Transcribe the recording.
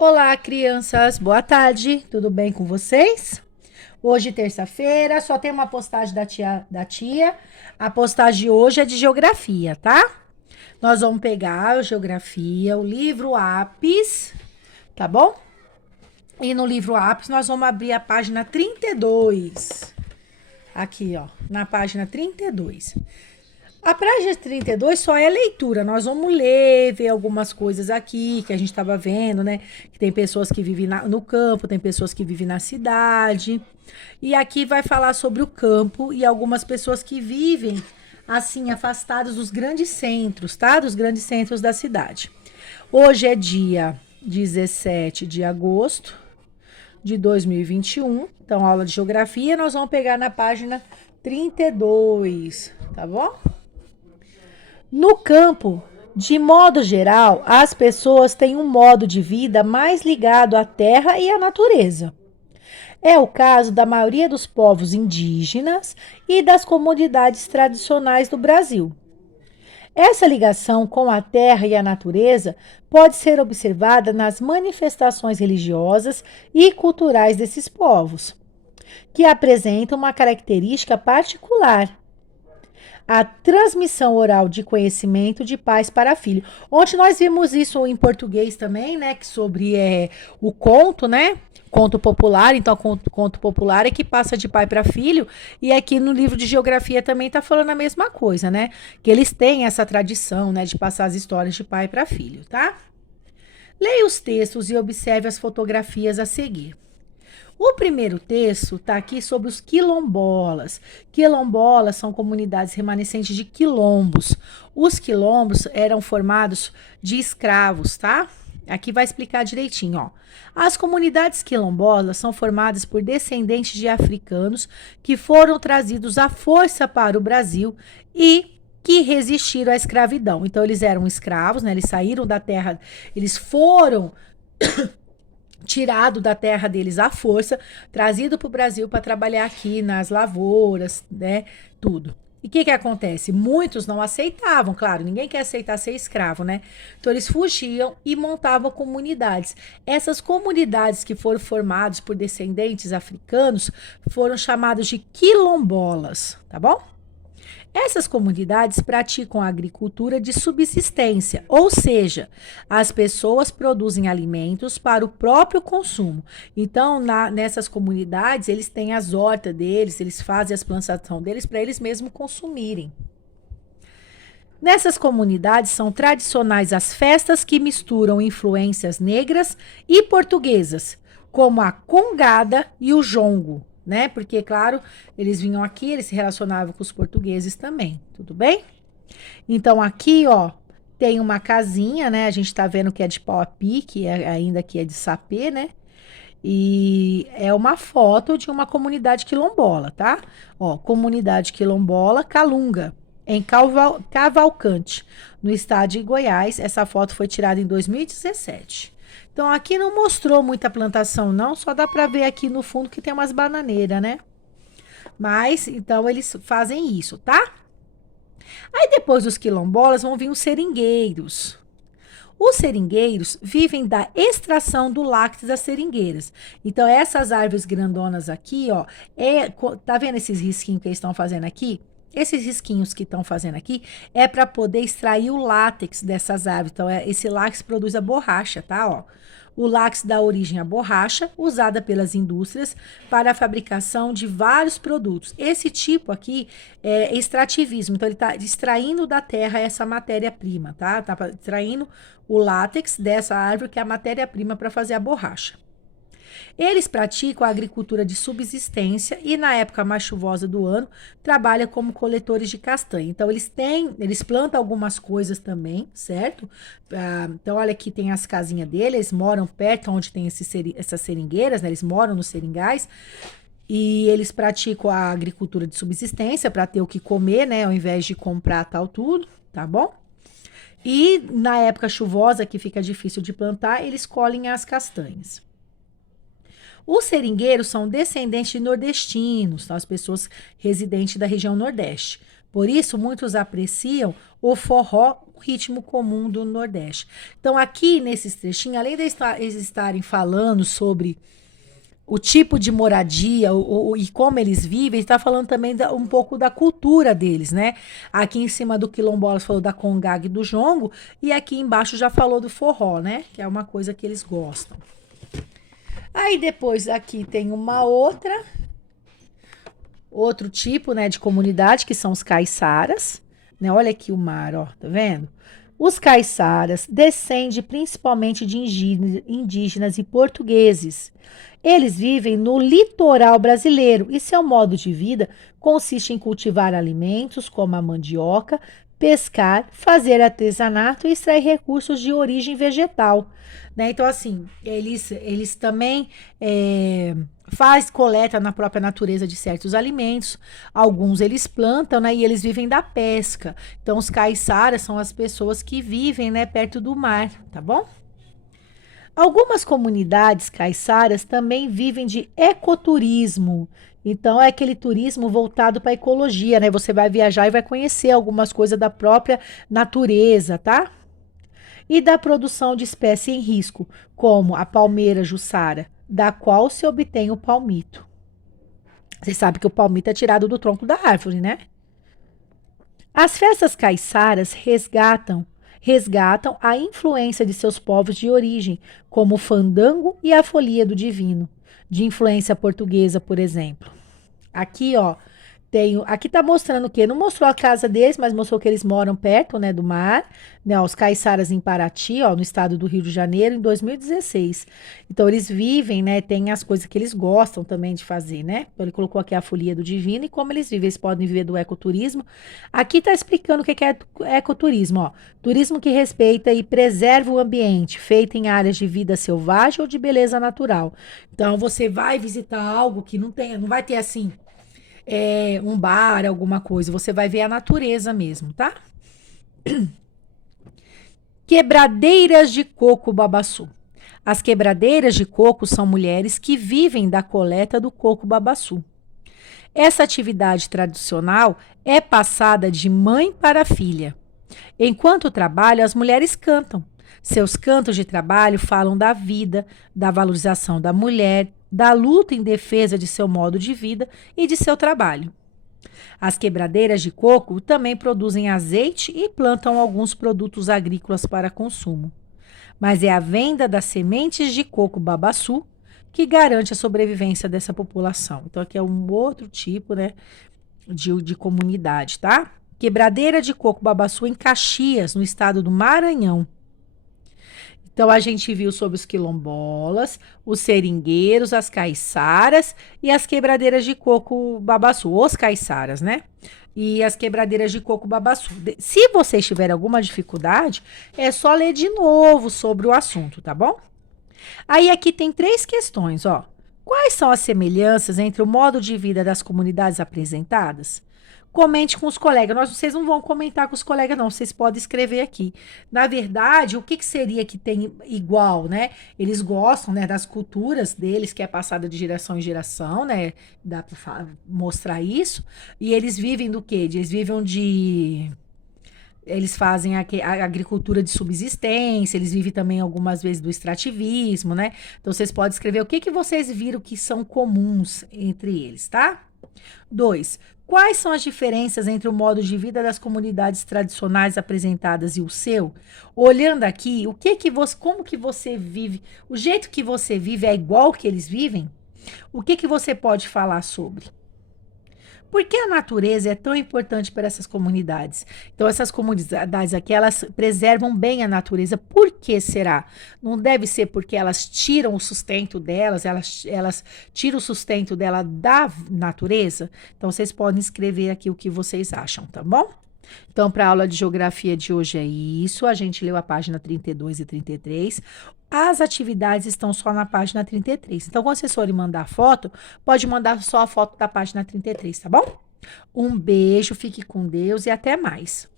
Olá, crianças. Boa tarde. Tudo bem com vocês? Hoje, terça-feira, só tem uma postagem da tia. A postagem de hoje é de geografia, tá? Nós vamos pegar a geografia, o livro Apis, tá bom? E no livro Apis nós vamos abrir a página 32. Aqui, ó, na página 32. A página 32 só é leitura. Nós vamos ler, ver algumas coisas aqui que a gente estava vendo, né? Que tem pessoas que vivem no campo, tem pessoas que vivem na cidade. E aqui vai falar sobre o campo e algumas pessoas que vivem assim, afastadas dos grandes centros, tá? Dos grandes centros da cidade. Hoje é dia 17 de agosto de 2021. Então, aula de geografia, nós vamos pegar na página 32, tá bom? No campo, de modo geral, as pessoas têm um modo de vida mais ligado à terra e à natureza. É o caso da maioria dos povos indígenas e das comunidades tradicionais do Brasil. Essa ligação com a terra e a natureza pode ser observada nas manifestações religiosas e culturais desses povos, que apresentam uma característica particular: a transmissão oral de conhecimento de pais para filho. Ontem nós vimos isso em português também, né? Que sobre o conto, né? Conto popular, então conto popular é que passa de pai para filho, e aqui no livro de geografia também está falando a mesma coisa, né? Que eles têm essa tradição, né, de passar as histórias de pai para filho, tá? Leia os textos e observe as fotografias a seguir. O primeiro texto está aqui sobre os quilombolas. Quilombolas são comunidades remanescentes de quilombos. Os quilombos eram formados de escravos, tá? Aqui vai explicar direitinho, ó. As comunidades quilombolas são formadas por descendentes de africanos que foram trazidos à força para o Brasil e que resistiram à escravidão. Então, eles eram escravos, né? Eles saíram da terra, eles foram tirado da terra deles à força, trazido para o Brasil para trabalhar aqui nas lavouras, né? Tudo. E o que acontece? Muitos não aceitavam, claro, ninguém quer aceitar ser escravo, né? Então eles fugiam e montavam comunidades. Essas comunidades que foram formadas por descendentes africanos foram chamadas de quilombolas, tá bom? Essas comunidades praticam a agricultura de subsistência, ou seja, as pessoas produzem alimentos para o próprio consumo. Então, nessas comunidades, eles têm as hortas deles, eles fazem as plantações deles para eles mesmos consumirem. Nessas comunidades são tradicionais as festas que misturam influências negras e portuguesas, como a congada e o jongo, né? Porque, claro, eles vinham aqui, eles se relacionavam com os portugueses também, tudo bem? Então, aqui, ó, tem uma casinha, né? A gente tá vendo que é de pau a pique, ainda que é de sapê, né? E é uma foto de uma comunidade quilombola, tá? Ó, comunidade quilombola Calunga, em Cavalcante, no estado de Goiás. Essa foto foi tirada em 2017. Então, aqui não mostrou muita plantação, não. Só dá para ver aqui no fundo que tem umas bananeiras, né? Mas, então, eles fazem isso, tá? Aí, depois dos quilombolas, vão vir os seringueiros. Os seringueiros vivem da extração do lácteos das seringueiras. Então, essas árvores grandonas aqui, ó, tá vendo esses risquinhos que eles estão fazendo aqui? Esses risquinhos que estão fazendo aqui é para poder extrair o látex dessas árvores. Então, esse látex produz a borracha, tá? Ó. O látex dá origem à borracha, usada pelas indústrias para a fabricação de vários produtos. Esse tipo aqui é extrativismo. Então, ele está extraindo da terra essa matéria-prima, tá? Está extraindo o látex dessa árvore, que é a matéria-prima para fazer a borracha. Eles praticam a agricultura de subsistência e, na época mais chuvosa do ano, trabalham como coletores de castanha. Então, eles plantam algumas coisas também, certo? Então, olha aqui, tem as casinhas deles, eles moram perto onde tem essas seringueiras, né? Eles moram nos seringais. E eles praticam a agricultura de subsistência para ter o que comer, né? Ao invés de comprar tal tudo, tá bom? E na época chuvosa, que fica difícil de plantar, eles colhem as castanhas. Os seringueiros são descendentes de nordestinos, são as pessoas residentes da região Nordeste. Por isso, muitos apreciam o forró ritmo comum do Nordeste. Então, aqui nesses trechinhos, além de eles estarem falando sobre o tipo de moradia e como eles vivem, está falando também um pouco da cultura deles, né? Aqui em cima do quilombolas falou da congag e do jongo, e aqui embaixo já falou do forró, né? Que é uma coisa que eles gostam. Aí depois aqui tem outro tipo, né, de comunidade, que são os caiçaras, né? Olha aqui o mar, ó, tá vendo? Os caiçaras descendem principalmente de indígenas e portugueses. Eles vivem no litoral brasileiro e seu modo de vida consiste em cultivar alimentos como a mandioca, pescar, fazer artesanato e extrair recursos de origem vegetal, né? Então, assim, eles também faz coleta na própria natureza de certos alimentos. Alguns eles plantam, né? E eles vivem da pesca. Então, os caiçaras são as pessoas que vivem, né, perto do mar, tá bom? Algumas comunidades caiçaras também vivem de ecoturismo. Então, é aquele turismo voltado para a ecologia, né? Você vai viajar e vai conhecer algumas coisas da própria natureza, tá? E da produção de espécie em risco, como a palmeira jussara, da qual se obtém o palmito. Você sabe que o palmito é tirado do tronco da árvore, né? As festas caiçaras resgatam a influência de seus povos de origem, como o fandango e a folia do divino, de influência portuguesa, por exemplo. Aqui, ó, aqui tá mostrando o quê? Não mostrou a casa deles, mas mostrou que eles moram perto, né, do mar, né, os caiçaras em Paraty, ó, no estado do Rio de Janeiro, em 2016. Então, eles vivem, né, tem as coisas que eles gostam também de fazer, né? Então, ele colocou aqui a folia do divino e como eles vivem. Eles podem viver do ecoturismo. Aqui tá explicando o que é ecoturismo, ó. Turismo que respeita e preserva o ambiente, feito em áreas de vida selvagem ou de beleza natural. Então, você vai visitar algo que não vai ter assim um bar, alguma coisa. Você vai ver a natureza mesmo, tá? Quebradeiras de coco babaçu. As quebradeiras de coco são mulheres que vivem da coleta do coco babaçu. Essa atividade tradicional é passada de mãe para filha. Enquanto trabalham, as mulheres cantam. Seus cantos de trabalho falam da vida, da valorização da mulher, da luta em defesa de seu modo de vida e de seu trabalho. As quebradeiras de coco também produzem azeite e plantam alguns produtos agrícolas para consumo. Mas é a venda das sementes de coco babaçu que garante a sobrevivência dessa população. Então, aqui é um outro tipo, né, de comunidade, tá? Quebradeira de coco babaçu em Caxias, no estado do Maranhão. Então, a gente viu sobre os quilombolas, os seringueiros, as caiçaras e as quebradeiras de coco babaçu. Os caiçaras, né? E as quebradeiras de coco babaçu. Se vocês tiverem alguma dificuldade, é só ler de novo sobre o assunto, tá bom? Aí aqui tem 3 questões, ó. Quais são as semelhanças entre o modo de vida das comunidades apresentadas? Comente com os colegas. Vocês não vão comentar com os colegas, não. Vocês podem escrever aqui. Na verdade, o que seria que tem igual, né? Eles gostam, né, das culturas deles, que é passada de geração em geração, né? Dá para mostrar isso. E eles vivem do quê? Eles vivem de... Eles fazem a agricultura de subsistência, eles vivem também algumas vezes do extrativismo, né? Então, vocês podem escrever o que vocês viram que são comuns entre eles, tá? 2. Quais são as diferenças entre o modo de vida das comunidades tradicionais apresentadas e o seu? Olhando aqui, como que você vive? O jeito que você vive é igual que eles vivem? O que você pode falar sobre? Por que a natureza é tão importante para essas comunidades? Então, essas comunidades aqui, elas preservam bem a natureza. Por que será? Não deve ser porque elas tiram o sustento delas, elas tiram o sustento dela da natureza? Então, vocês podem escrever aqui o que vocês acham, tá bom? Então, para a aula de geografia de hoje é isso. A gente leu a página 32 e 33. As atividades estão só na página 33. Então, quando vocês forem mandar foto, pode mandar só a foto da página 33, tá bom? Um beijo, fique com Deus e até mais.